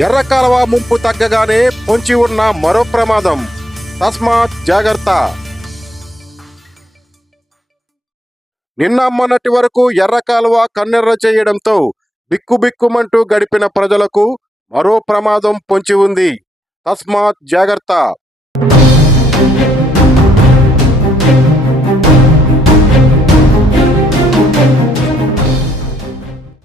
ఎర్ర కాలువ ముంపు తగ్గగానే పొంచి ఉన్న మరో ప్రమాదం. తస్మాత్ జాగ్రత్త. నిన్న మొన్నటి వరకు ఎర్ర కాలువ కన్నెర్ర చేయడంతో బిక్కుబిక్కుమంటూ గడిపిన ప్రజలకు మరో ప్రమాదం పొంచి ఉంది. తస్మాత్ జాగ్రత్త.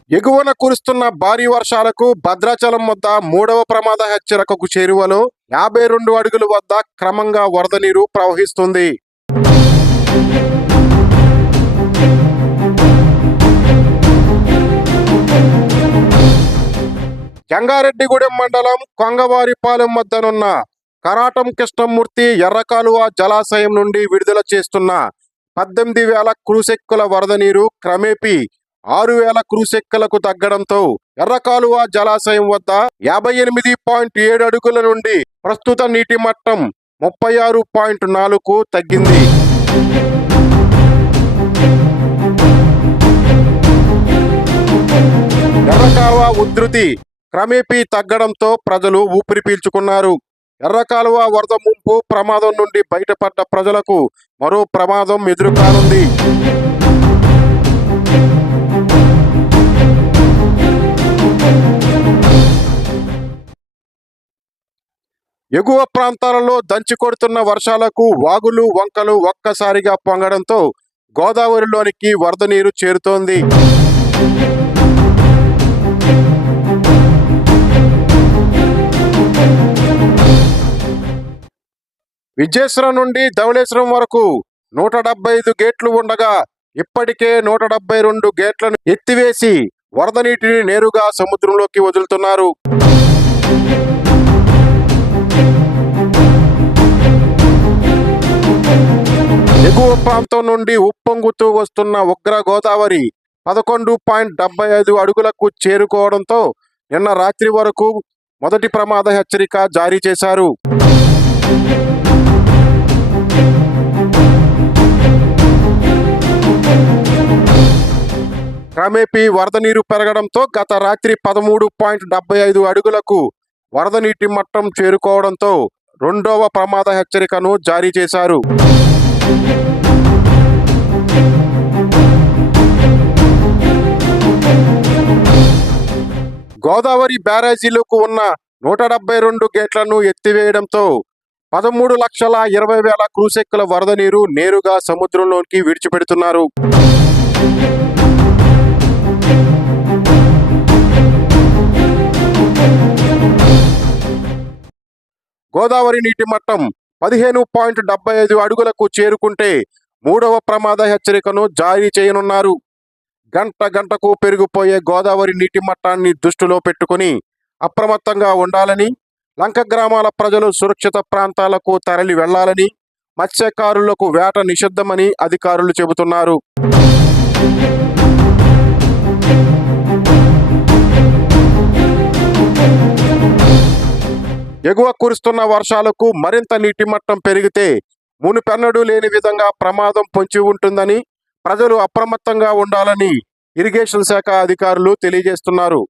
ఎగువన కురుస్తున్న భారీ వర్షాలకు భద్రాచలం వద్ద మూడవ ప్రమాద హెచ్చరికకు చేరువలో యాభై రెండు అడుగుల వద్ద క్రమంగా వరద నీరు ప్రవహిస్తుంది. జంగారెడ్డిగూడెం మండలం కొంగవారిపాలెం వద్దనున్న కరాటం కృష్ణమూర్తి ఎర్రకాలువ జలాశయం నుండి విడుదల చేస్తున్న పద్దెనిమిది వేల క్రూసెక్కుల వరద నీరు క్రమేపీ ఆరు వేల క్రూసెక్కలకు తగ్గడంతో ఎర్రకాలువ జలాశయం వద్ద యాభై ఎనిమిది పాయింట్ ఏడు అడుగుల నుండి ప్రస్తుత నీటి మట్టం ముప్పై ఆరు పాయింట్ నాలుగు తగ్గింది. ఎర్రకాలువ ఉధృతి క్రమేపీ తగ్గడంతో ప్రజలు ఊపిరి పీల్చుకున్నారు. ఎర్రకాలువ వరద ముంపు ప్రమాదం నుండి బయటపడ్డ ప్రజలకు మరో ప్రమాదం ఎదురుకానుంది. ఎగువ ప్రాంతాలలో దంచి కొడుతున్న వర్షాలకు వాగులు వంకలు ఒక్కసారిగా పొంగడంతో గోదావరిలోనికి వరద నీరు చేరుతోంది. విజయేశ్వరం నుండి ధవళేశ్వరం వరకు నూట డెబ్బై ఐదు గేట్లు ఉండగా ఇప్పటికే నూట డెబ్బై రెండు గేట్లను ఎత్తివేసి వరద నీటిని నేరుగా సముద్రంలోకి వదులుతున్నారు. ఎగువ ప్రాంతం నుండి ఉప్పొంగుతూ వస్తున్న ఉగ్ర గోదావరి పదకొండు పాయింట్ డెబ్బై ఐదు అడుగులకు చేరుకోవడంతో నిన్న రాత్రి వరకు మొదటి ప్రమాద హెచ్చరిక జారీ చేశారు. క్రమేపీ వరద నీరు పెరగడంతో గత రాత్రి పదమూడు పాయింట్ డెబ్బై ఐదు అడుగులకు వరద నీటి మట్టం చేరుకోవడంతో రెండవ ప్రమాద హెచ్చరికను జారీ చేశారు. గోదావరి బ్యారేజీలకు ఉన్న నూట డెబ్బై రెండు గేట్లను ఎత్తివేయడంతో పదమూడు లక్షల ఇరవై వేల క్రూసెక్కుల వరద నీరు నేరుగా సముద్రంలోకి విడిచిపెడుతున్నారు. గోదావరి నీటి మట్టం పదిహేను పాయింట్ డెబ్బై ఐదు అడుగులకు చేరుకుంటే మూడవ ప్రమాద హెచ్చరికను జారీ చేయనున్నారు. గంట గంటకు పెరిగిపోయే గోదావరి నీటి మట్టాన్ని దృష్టిలో పెట్టుకుని అప్రమత్తంగా ఉండాలని లంక గ్రామాల ప్రజలు సురక్షిత ప్రాంతాలకు తరలి వెళ్ళాలని మత్స్యకారులకు వేట నిషిద్ధమని అధికారులు చెబుతున్నారు. ఎగువ కురుస్తున్న వర్షాలకు మరింత నీటి మట్టం పెరిగితే మునుపెన్నడూ లేని విధంగా ప్రమాదం పొంచి ఉంటుందని ప్రజలు అప్రమత్తంగా ఉండాలని ఇరిగేషన్ శాఖ అధికారులు తెలియజేస్తున్నారు.